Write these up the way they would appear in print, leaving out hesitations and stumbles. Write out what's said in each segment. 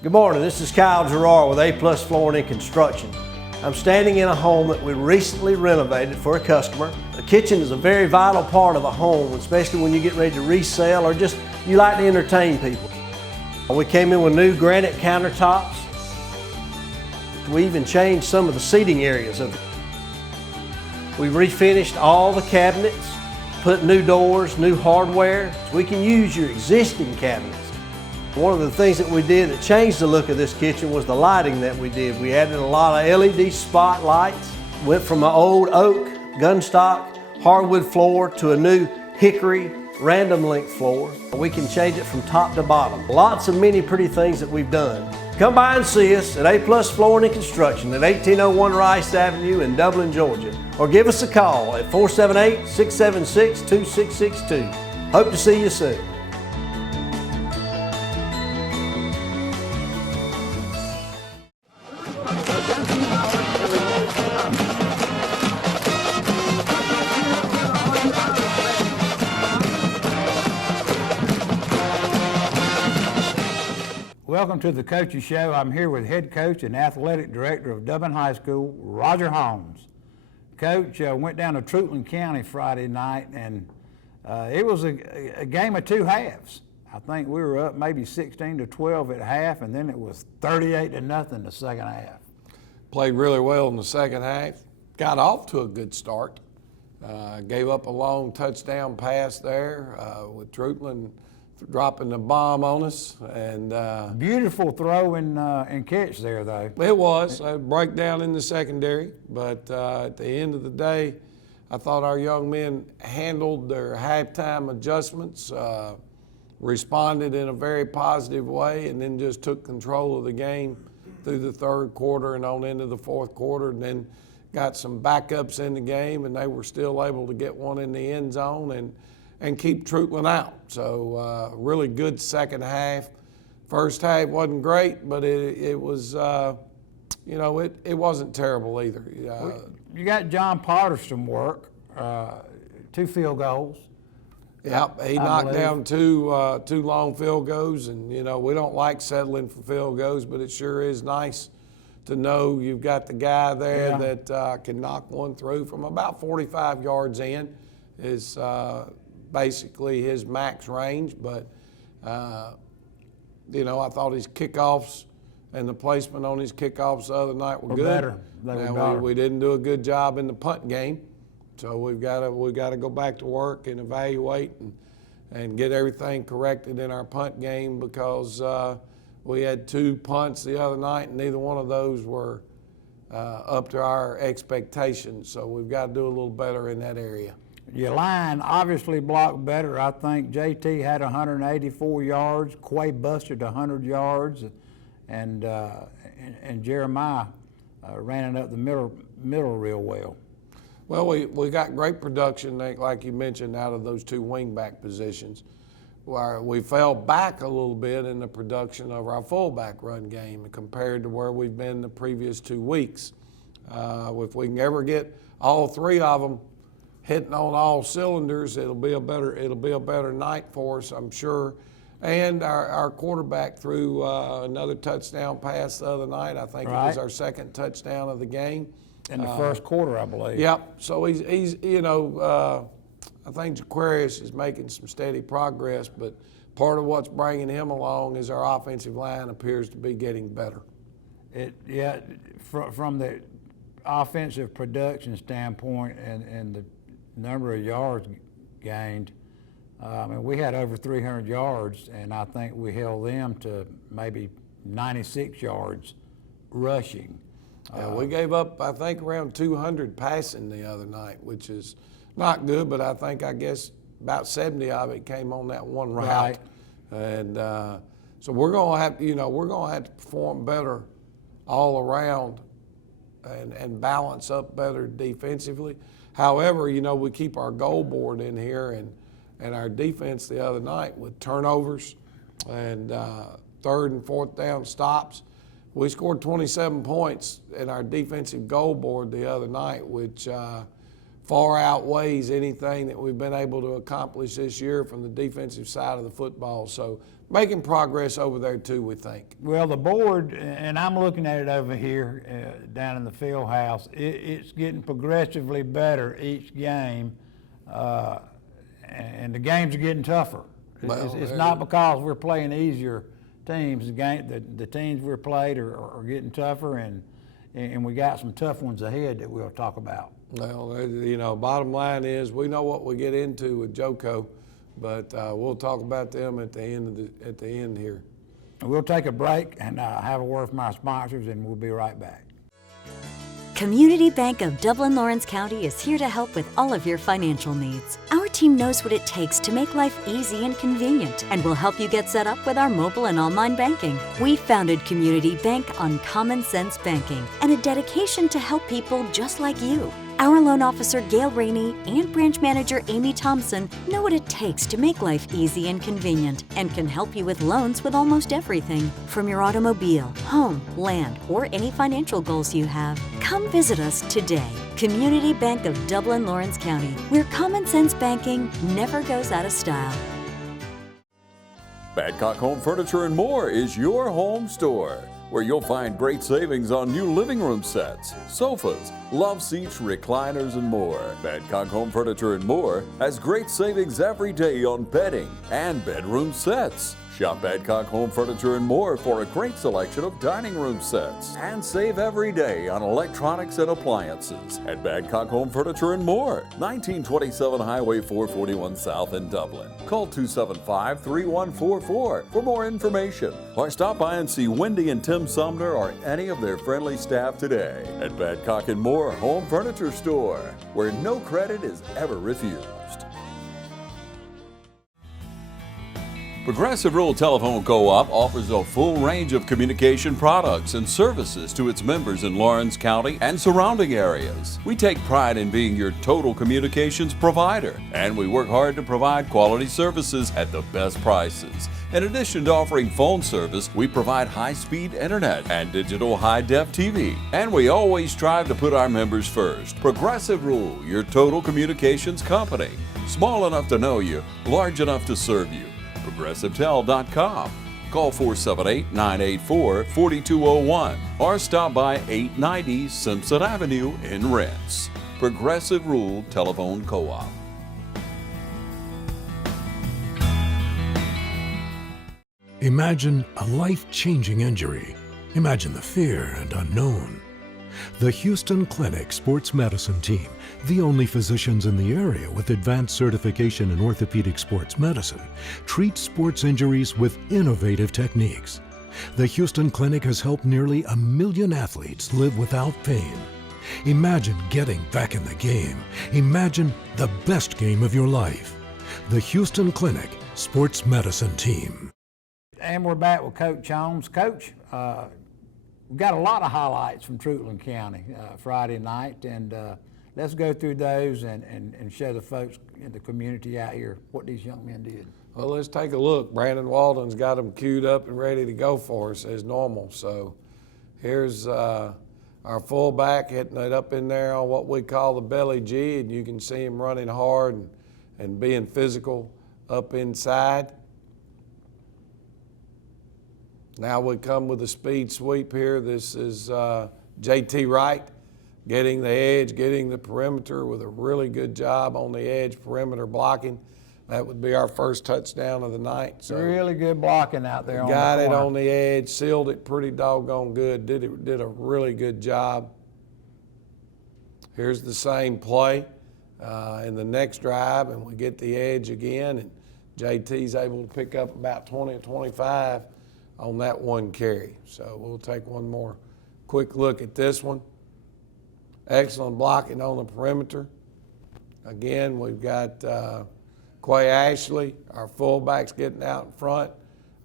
Good morning, this is Kyle Gerard with A+ Flooring and Construction. I'm standing in a home that we recently renovated for a customer. The kitchen is a very vital part of a home, especially when you get ready to resell or just you like to entertain people. We came in with new granite countertops. We even changed some of the seating areas of it. We refinished all the cabinets, put new doors, new hardware, so we can use your existing cabinets. One of the things that we did that changed the look of this kitchen was the lighting that we did. We added a lot of LED spotlights, went from an old oak, gunstock, hardwood floor to a new hickory, random length floor. We can change it from top to bottom. Lots of many pretty things that we've done. Come by and see us at A+ Flooring and Construction at 1801 Rice Avenue in Dublin, Georgia. Or give us a call at 478-676-2662. Hope to see you soon. Welcome to the Coach's Show. I'm here with head coach and athletic director of Dublin High School, Roger Holmes. Coach, went down to Trutlin County Friday night, and it was a game of two halves. I think we were up maybe 16-12 at half, and then it was 38-0 the second half. Played really well in the second half. Got off to a good start. Gave up a long touchdown pass there with Trutlin dropping the bomb on us, and beautiful throw and catch there, though. It was a breakdown in the secondary, but at the end of the day, I thought our young men handled their halftime adjustments, responded in a very positive way, and then just took control of the game through the third quarter and on into the fourth quarter, and then got some backups in the game, and they were still able to get one in the end zone and keep Trutlin out. So really good second half. First half wasn't great, but it was, it wasn't terrible either. You got John Potter some work, 2 field goals. Yep, he knocked down two long field goals, and we don't like settling for field goals, but it sure is nice to know you've got the guy there that can knock one through from about 45 yards in. Is basically his max range, but I thought his kickoffs and the placement on his kickoffs the other night were good. Better. We didn't do a good job in the punt game, so we've got to go back to work and evaluate and get everything corrected in our punt game, because we had 2 punts the other night and neither one of those were up to our expectations. So we've got to do a little better in that area. Your line obviously blocked better. I think JT had 184 yards, Quay busted 100 yards, and Jeremiah ran it up the middle real well. Well, we got great production, like you mentioned, out of those 2 wingback positions. Where we fell back a little bit in the production of our fullback run game compared to where we've been the previous 2 weeks. If we can ever get all 3 of them hitting on all cylinders, it'll be a better night for us, I'm sure. And our quarterback threw another touchdown pass the other night. I think it was our second touchdown of the game. In the first quarter, I believe. Yep. So he's I think Jaquarius is making some steady progress, but part of what's bringing him along is our offensive line appears to be getting better. From the offensive production standpoint and the number of yards gained, we had over 300 yards, and I think we held them to maybe 96 yards rushing. We gave up, I think, around 200 passing the other night, which is not good, but I guess about 70 of it came on that one route. Right. And so we're going to have to perform better all around and balance up better defensively. However, we keep our goal board in here, and our defense the other night with turnovers and third and fourth down stops. We scored 27 points in our defensive goal board the other night, which far outweighs anything that we've been able to accomplish this year from the defensive side of the football. So making progress over there too, we think. Well, the board, and I'm looking at it over here down in the field house, it's getting progressively better each game, and the games are getting tougher. Well, It's not because we're playing easier teams. The teams we're played are getting tougher, and we got some tough ones ahead that we'll talk about. Well, you know, bottom line is we know what we get into with JoCo, but we'll talk about them at the end here. We'll take a break and have a word from our sponsors, and we'll be right back. Community Bank of Dublin Lawrence County is here to help with all of your financial needs. Our team knows what it takes to make life easy and convenient, and will help you get set up with our mobile and online banking. We founded Community Bank on common sense banking and a dedication to help people just like you. Our loan officer Gail Rainey and branch manager Amy Thompson know what it takes to make life easy and convenient, and can help you with loans with almost everything, from your automobile, home, land, or any financial goals you have. Come visit us today. Community Bank of Dublin Lawrence County, where common sense banking never goes out of style. Badcock Home Furniture and More is your home store, where you'll find great savings on new living room sets, sofas, love seats, recliners, and more. Badcock Home Furniture and More has great savings every day on bedding and bedroom sets. Shop Badcock Home Furniture and More for a great selection of dining room sets, and save every day on electronics and appliances at Badcock Home Furniture and More, 1927 Highway 441 South in Dublin. Call 275-3144 for more information, or stop by and see Wendy and Tim Sumner or any of their friendly staff today at Badcock and More Home Furniture Store, where no credit is ever refused. Progressive Rural Telephone Co-op offers a full range of communication products and services to its members in Lawrence County and surrounding areas. We take pride in being your total communications provider, and we work hard to provide quality services at the best prices. In addition to offering phone service, we provide high-speed internet and digital high-def TV. And we always strive to put our members first. Progressive Rural, your total communications company. Small enough to know you, large enough to serve you. ProgressiveTel.com. Call 478-984-4201 or stop by 890 Simpson Avenue in Rents. Progressive Rural Telephone Co-op. Imagine a life-changing injury. Imagine the fear and unknown. The Houston Clinic Sports Medicine Team, the only physicians in the area with advanced certification in orthopedic sports medicine, treats sports injuries with innovative techniques. The Houston Clinic has helped nearly 1 million athletes live without pain. Imagine getting back in the game. Imagine the best game of your life. The Houston Clinic Sports Medicine Team. And we're back with Coach Holmes. Coach, we've got a lot of highlights from Truitland County Friday night, and let's go through those and show the folks in the community out here what these young men did. Well, let's take a look. Brandon Walden's got them queued up and ready to go for us as normal. So here's our fullback hitting it up in there on what we call the belly G, and you can see him running hard and being physical up inside. Now we come with a speed sweep here. This is JT Wright getting the edge, getting the perimeter with a really good job on the edge perimeter blocking. That would be our first touchdown of the night. So really good blocking out there. Got it on the edge, sealed it pretty doggone good. Did a really good job. Here's the same play in the next drive, and we get the edge again, and JT's able to pick up about 20 or 25 on that one carry. So we'll take one more quick look at this one. Excellent blocking on the perimeter. Again, we've got Quay Ashley, our fullback's getting out in front.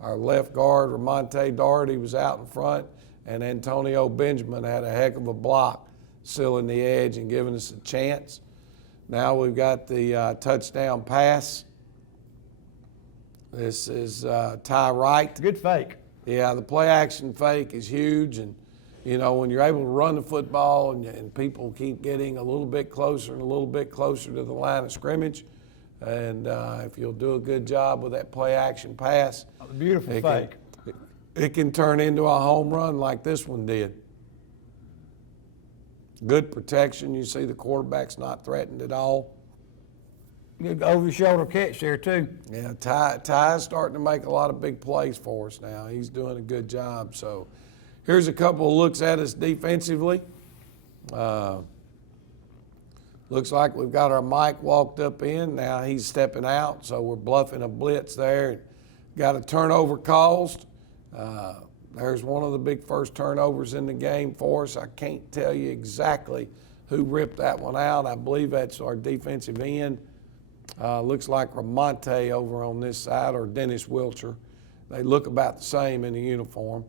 Our left guard, Ramonte Doherty, was out in front, and Antonio Benjamin had a heck of a block, sealing the edge and giving us a chance. Now we've got the touchdown pass. This is Ty Wright. Good fake. Yeah, the play action fake is huge, and you know, when you're able to run the football and people keep getting a little bit closer and a little bit closer to the line of scrimmage, And if you'll do a good job with that play action pass, Beautiful fake. It can turn into a home run like this one did. Good protection. You see the quarterback's not threatened at all. Good over-the-shoulder catch there, too. Yeah, Ty's starting to make a lot of big plays for us now. He's doing a good job. So here's a couple of looks at us defensively. Looks like we've got our Mike walked up in. Now he's stepping out, so we're bluffing a blitz there. Got a turnover caused. There's one of the big first turnovers in the game for us. I can't tell you exactly who ripped that one out. I believe that's our defensive end. Looks like Ramonte over on this side, or Dennis Wilcher. They look about the same in the uniform.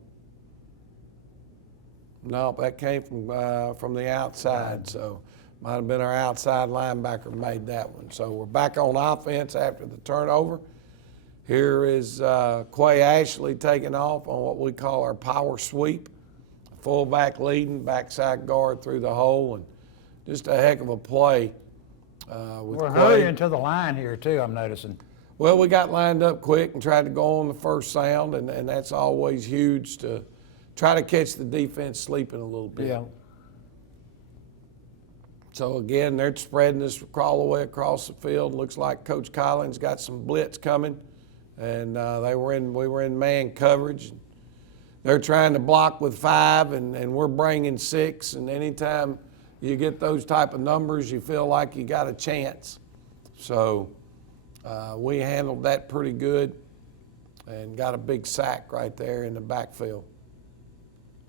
No, that came from the outside, so might have been our outside linebacker made that one. So we're back on offense after the turnover. Here is Quay Ashley taking off on what we call our power sweep. Fullback leading, backside guard through the hole, and just a heck of a play. We're hurrying to the line here, too, I'm noticing. Well, we got lined up quick and tried to go on the first sound, and that's always huge to try to catch the defense sleeping a little bit. Yeah. So, again, they're spreading us all the way across the field. Looks like Coach Collins got some blitz coming, and we were in man coverage. They're trying to block with 5, and we're bringing 6, and anytime you get those type of numbers, you feel like you got a chance. So we handled that pretty good and got a big sack right there in the backfield.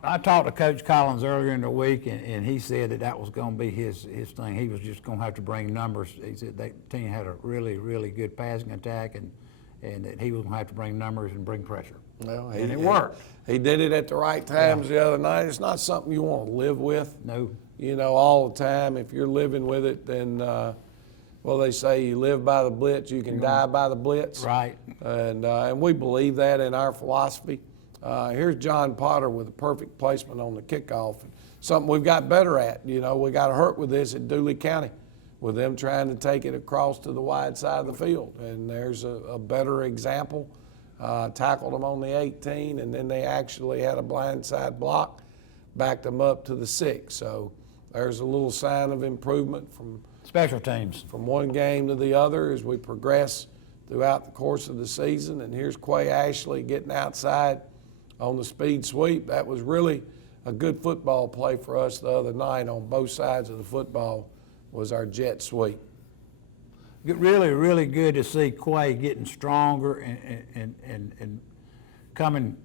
I talked to Coach Collins earlier in the week, and he said that was going to be his thing. He was just going to have to bring numbers. He said that team had a really, really good passing attack, and that he was going to have to bring numbers and bring pressure. Well, and it worked. He did it at the right times the other night. It's not something you want to live with. No. All the time. If you're living with it, then, they say you live by the blitz, you can die by the blitz. Right. And we believe that in our philosophy. Here's John Potter with a perfect placement on the kickoff. Something we've got better at. We got hurt with this at Dooley County with them trying to take it across to the wide side of the field. And there's a better example. Tackled them on the 18, and then they actually had a blindside block, backed them up to the 6. So there's a little sign of improvement from special teams, from one game to the other as we progress throughout the course of the season. And here's Quay Ashley getting outside on the speed sweep. That was really a good football play for us the other night on both sides of the football was our jet sweep. Really, really good to see Quay getting stronger and coming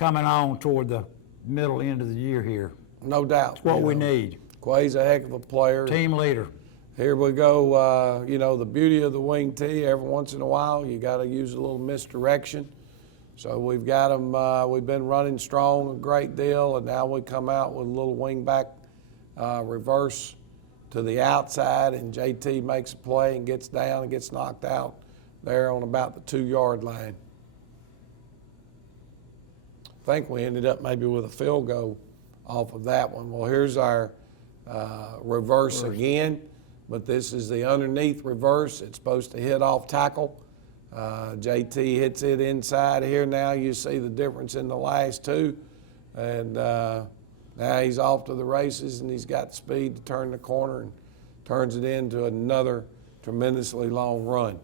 on toward the middle end of the year here. No doubt. It's what we need. Quay's a heck of a player. Team leader. Here we go. The beauty of the wing tee, every once in a while, you got to use a little misdirection. So we've got them, we've been running strong a great deal, and now we come out with a little wing back reverse to the outside, and JT makes a play and gets down and gets knocked out there on about the 2-yard line. I think we ended up maybe with a field goal off of that one. Well, here's our reverse again, but this is the underneath reverse. It's supposed to hit off tackle. JT hits it inside here. Now you see the difference in the last two. And now he's off to the races, and he's got speed to turn the corner and turns it into another tremendously long run.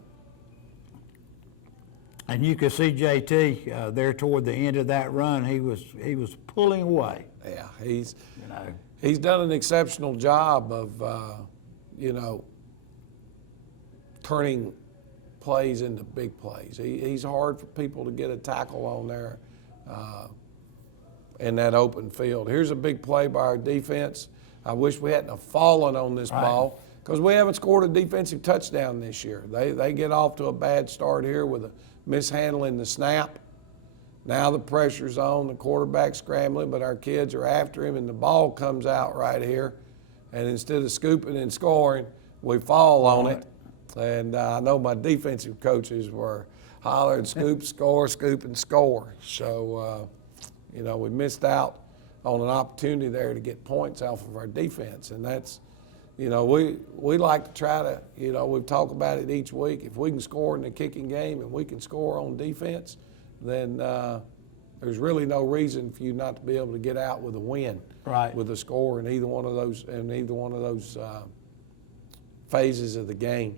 And you could see JT there toward the end of that run. He was pulling away. Yeah, he's done an exceptional job of turning plays into big plays. He's hard for people to get a tackle on there in that open field. Here's a big play by our defense. I wish we hadn't have fallen on this ball because we haven't scored a defensive touchdown this year. They get off to a bad start here with a mishandling the snap. Now the pressure's on, the quarterback's scrambling, but our kids are after him, and the ball comes out right here. And instead of scooping and scoring, we fall on it. And I know my defensive coaches were hollering, scoop, and score. So, we missed out on an opportunity there to get points off of our defense. And that's, you know, we like to try to, you know, we talk about it each week. If we can score in the kicking game and we can score on defense, then there's really no reason for you not to be able to get out with a win, right, with a score in either one of those phases of the game.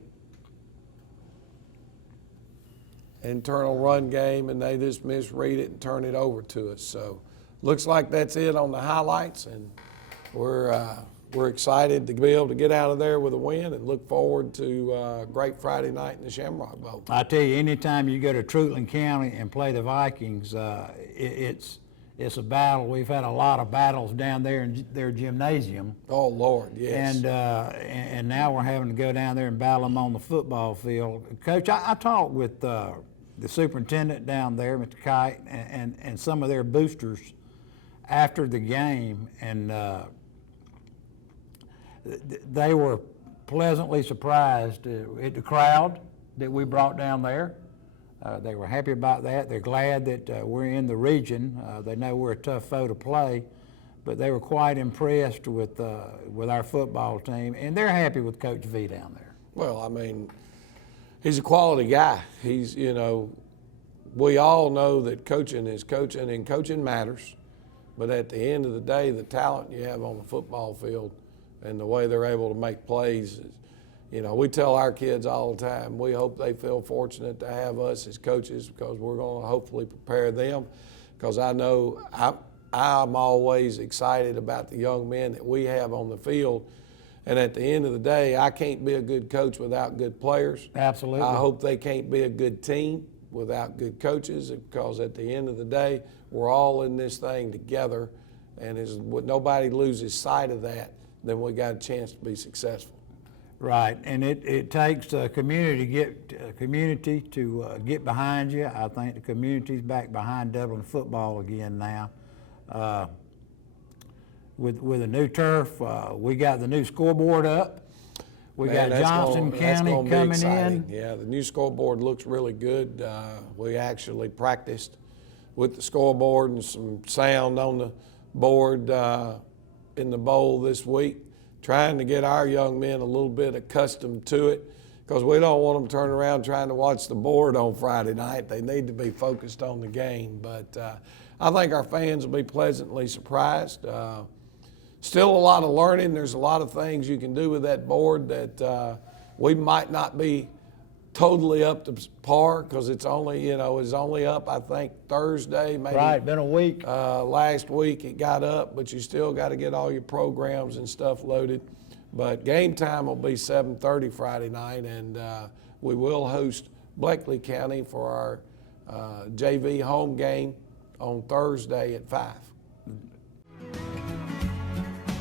Internal run game, and they just misread it and turn it over to us. So looks like that's it on the highlights, and we're excited to be able to get out of there with a win and look forward to a great Friday night in the Shamrock Bowl. I tell you, anytime you go to Truitland County and play the Vikings, it's a battle. We've had a lot of battles down there in their gymnasium. Oh Lord, yes. And now we're having to go down there and battle them on the football field. Coach, I talked with the superintendent down there, Mr. Kite, and some of their boosters after the game, and they were pleasantly surprised at the crowd that we brought down there. They were happy about that. They're glad that we're in the region. They know we're a tough foe to play, but they were quite impressed with our football team, and they're happy with Coach V down there. Well, I mean, he's a quality guy. He's, you know, we all know that coaching is coaching, and coaching matters. But at the end of the day, the talent you have on the football field and the way they're able to make plays is, you know, we tell our kids all the time, we hope they feel fortunate to have us as coaches, because we're going to hopefully prepare them. Because I know I'm always excited about the young men that we have on the field. And at the end of the day, I can't be a good coach without good players. Absolutely. I hope they can't be a good team without good coaches, because at the end of the day, we're all in this thing together. And as nobody loses sight of that, then we got a chance to be successful. Right, and it takes a community to get behind you. I think the community's back behind Dublin football again now. With a new turf, we got the new scoreboard up. We got Johnson County coming in. Yeah, the new scoreboard looks really good. We actually practiced with the scoreboard and some sound on the board in the bowl this week, trying to get our young men a little bit accustomed to it, because we don't want them turning around trying to watch the board on Friday night. They need to be focused on the game. But I think our fans will be pleasantly surprised. Still a lot of learning. There's a lot of things you can do with that board that we might not be totally up to par, because it's only, you know, it's only up, I think, Thursday, maybe. Right, been a week. Last week it got up, but you still got to get all your programs and stuff loaded. But game time will be 7:30 Friday night, and we will host Bleckley County for our JV home game on Thursday at 5.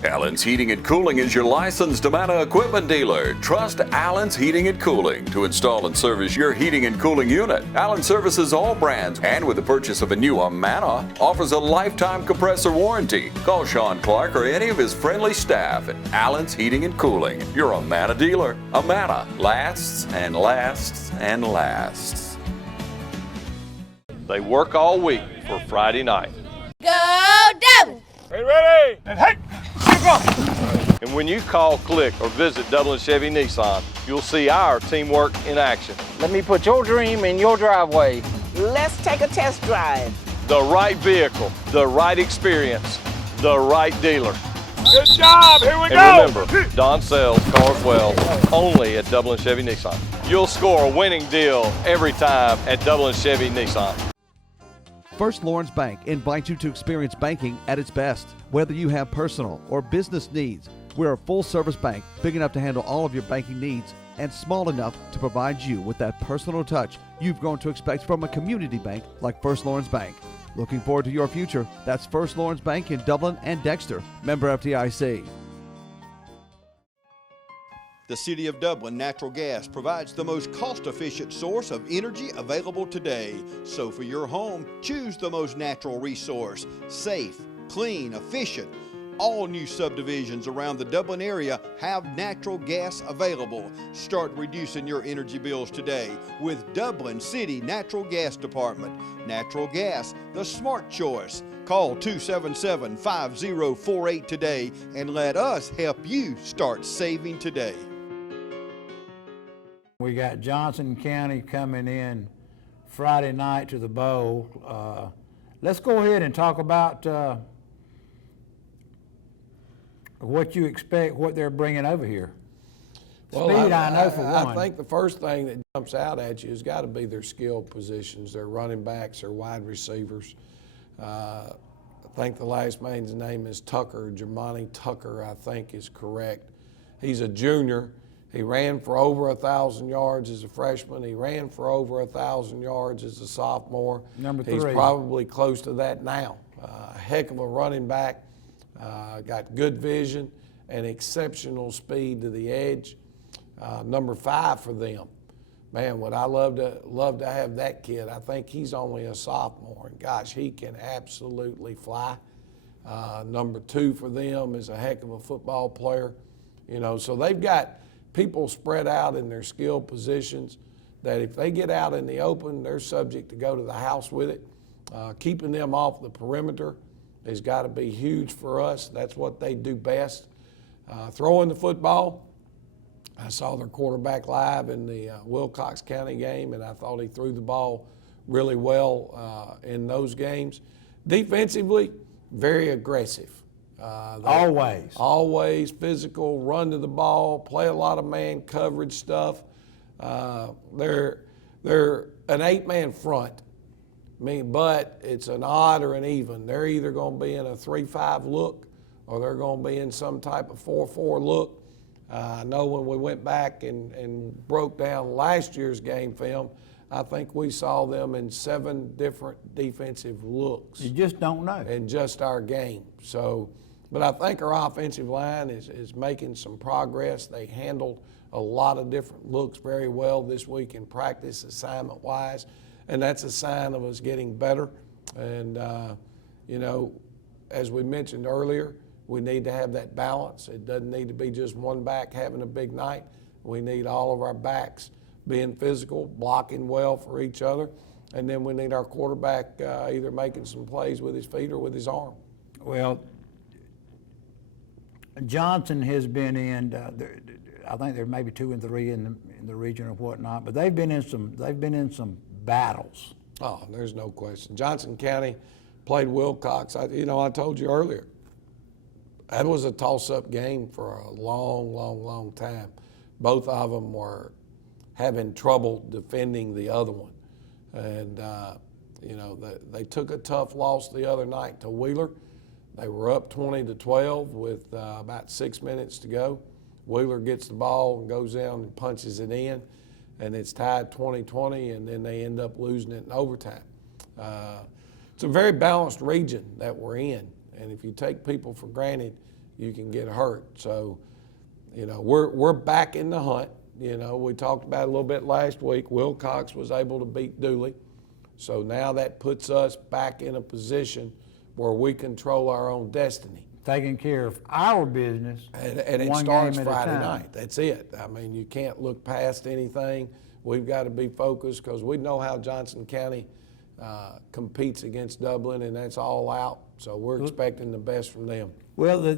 Allen's Heating and Cooling is your licensed Amana equipment dealer. Trust Allen's Heating and Cooling to install and service your heating and cooling unit. Allen services all brands, and with the purchase of a new Amana, offers a lifetime compressor warranty. Call Sean Clark or any of his friendly staff at Allen's Heating and Cooling, your Amana dealer. Amana lasts and lasts and lasts. They work all week for Friday night. Go Dublin! Ready? And hey! And when you call, click, or visit Dublin Chevy Nissan, you'll see our teamwork in action. Let me put your dream in your driveway. Let's take a test drive. The right vehicle, the right experience, the right dealer. Good job, here we go! And remember, Don sells cars well, only at Dublin Chevy Nissan. You'll score a winning deal every time at Dublin Chevy Nissan. First Lawrence Bank invites you to experience banking at its best. Whether you have personal or business needs, we're a full-service bank big enough to handle all of your banking needs and small enough to provide you with that personal touch you've grown to expect from a community bank like First Lawrence Bank. Looking forward to your future. That's First Lawrence Bank in Dublin and Dexter. Member FDIC. The City of Dublin Natural Gas provides the most cost-efficient source of energy available today. So for your home, choose the most natural resource. Safe, clean, efficient. All new subdivisions around the Dublin area have natural gas available. Start reducing your energy bills today with Dublin City Natural Gas Department. Natural gas, the smart choice. Call 277-5048 today and let us help you start saving today. We got Johnson County coming in Friday night to the bowl. Let's go ahead and talk about what you expect, what they're bringing over here. Well, Speed, I know for I one. think the first thing that jumps out at you has got to be their skill positions, their running backs, their wide receivers. I think the last man's name is Tucker, Jermani Tucker, I think is correct. He's a junior. He ran for over 1,000 yards as a freshman. He ran for over 1,000 yards as a sophomore. Number 3. He's probably close to that now. Heck of a running back. Got good vision and exceptional speed to the edge. Number 5 for them. Man, would I love to have that kid. I think he's only a sophomore, and gosh, he can absolutely fly. Number 2 for them is a heck of a football player. You know, so they've got people spread out in their skill positions that if they get out in the open, they're subject to go to the house with it. Keeping them off the perimeter has got to be huge for us. That's what they do best. Throwing the football, I saw their quarterback live in the Wilcox County game, and I thought he threw the ball really well in those games. Defensively, very aggressive. Always physical, run to the ball, play a lot of man coverage stuff. They're an 8-man front. But it's an odd or an even. They're either going to be in a 3-5 look or they're going to be in some type of 4-4 look. I know when we went back and broke down last year's game film, I think we saw them in 7 different defensive looks. You just don't know. In just our game. So, but I think our offensive line is making some progress. They handled a lot of different looks very well this week in practice, assignment-wise, and that's a sign of us getting better. And, you know, as we mentioned earlier, we need to have that balance. It doesn't need to be just one back having a big night. We need all of our backs being physical, blocking well for each other, and then we need our quarterback either making some plays with his feet or with his arm. Well, Johnson has been in. I think there may be 2 and 3 in the region or whatnot, but they've been in some battles. Oh, there's no question. Johnson County played Wilcox. I told you earlier, that was a toss-up game for a long time. Both of them were having trouble defending the other one. And, they took a tough loss the other night to Wheeler. They were up 20-12 with about 6 minutes to go. Wheeler gets the ball and goes down and punches it in, and it's tied 20-20, and then they end up losing it in overtime. It's a very balanced region that we're in, and if you take people for granted, you can get hurt. So, we're back in the hunt. We talked about it a little bit last week. Wilcox was able to beat Dooley. So now that puts us back in a position where we control our own destiny. Taking care of our business. And it starts Friday night. That's it. I mean, you can't look past anything. We've got to be focused because we know how Johnson County competes against Dublin, and that's all out. So we're expecting the best from them. Well,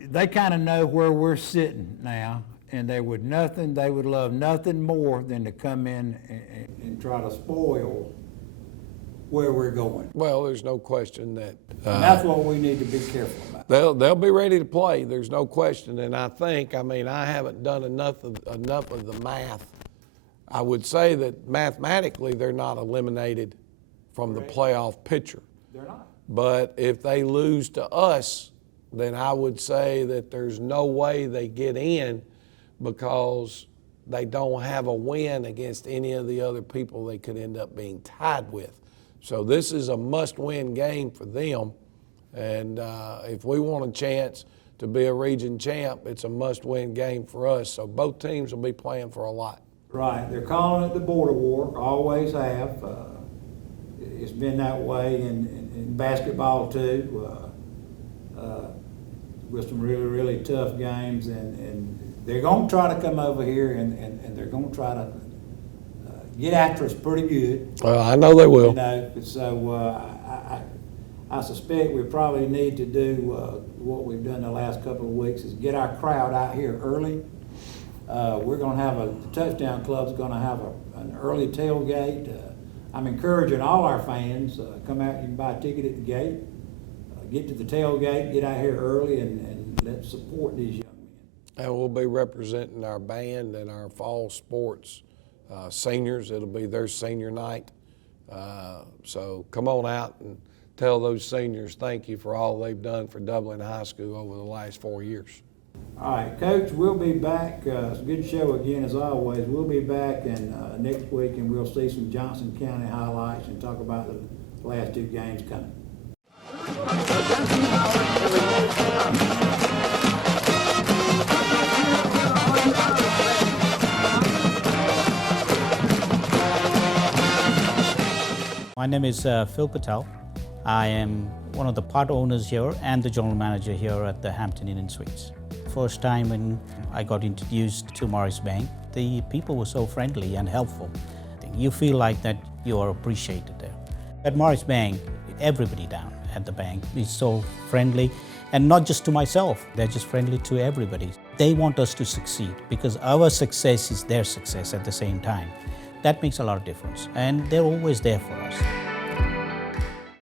they kind of know where we're sitting now, and they would love nothing more than to come in and try to spoil where we're going. Well, there's no question that. And that's what we need to be careful about. They'll be ready to play. There's no question. And I haven't done enough of the math. I would say that mathematically they're not eliminated from the playoff picture. They're not. But if they lose to us, then I would say that there's no way they get in because they don't have a win against any of the other people they could end up being tied with. So this is a must-win game for them, and if we want a chance to be a region champ, it's a must-win game for us. So both teams will be playing for a lot. Right. They're calling it the border war, always have. It's been that way in basketball too, with some really tough games, and they're going to try to come over here and they're going to try to get after us pretty good. Well, I know they will. So I suspect we probably need to do what we've done the last couple of weeks is get our crowd out here early. We're going to have the Touchdown Club's going to have an early tailgate. I'm encouraging all our fans, come out, you can buy a ticket at the gate, get to the tailgate, get out here early, and let's support these young men. And we'll be representing our band and our fall sports seniors. It'll be their senior night. So come on out and tell those seniors thank you for all they've done for Dublin High School over the last 4 years. All right, Coach, we'll be back. It's a good show again as always. We'll be back next week and we'll see some Johnson County highlights and talk about the last 2 games coming. My name is Phil Patel. I am one of the part owners here and the general manager here at the Hampton Inn & Suites. First time when I got introduced to Morris Bank, the people were so friendly and helpful. You feel like that you are appreciated there. At Morris Bank, everybody down at the bank is so friendly, and not just to myself, they're just friendly to everybody. They want us to succeed because our success is their success at the same time. That makes a lot of difference, and they're always there for us.